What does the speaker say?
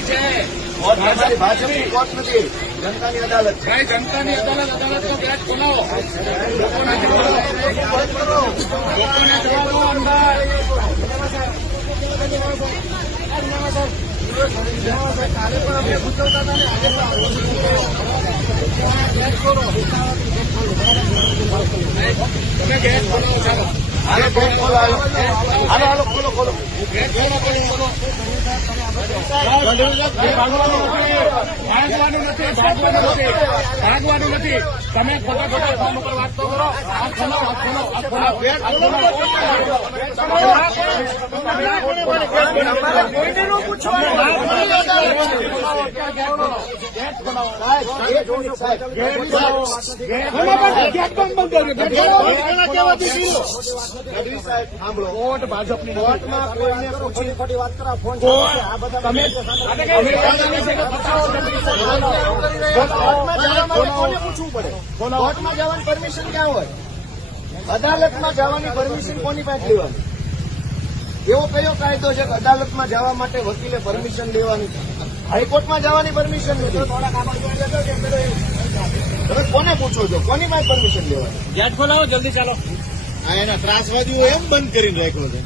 કોની છે? ભાજપની કોર્ટ નથી, જનતાની અદાલત. ભાઈ જનતાની અદાલતનો ગેટ ખોલાવો. લોકોને જવા દો અંદર. કાલે પણ અમે પૂછવતા હતા ને, આજે તમે ગેટ ખોલાવો. ચાલો હાલો ખોલો ખોલો. ગેટ ખોલો. ભાગવાનું નથી. તમે ખોટા ફોન ઉપર વાત તો કરો. આ ખોલો. કોર્ટ ભાજપની કોર્ટમાં કોઈને પૂછી ખોટી વાત કરા ફોન પૂછવું પડે. કોર્ટમાં જવાની પરમિશન ક્યાં હોય? અદાલતમાં જવાની પરમિશન કોની પાસે લેવાની? એવો કયો કાયદો છે કે અદાલતમાં જવા માટે વકીલે પરમિશન લેવાની? હાઈકોર્ટમાં જવાની પરમિશન નથી. તમે કોને પૂછો છો? કોની પાસે પરમિશન લેવાની? ગેટ ખોલાવો જલ્દી. ચાલો. આ એના ત્રાસવાદીઓ એમ બંધ કરીને રાખ્યો છે.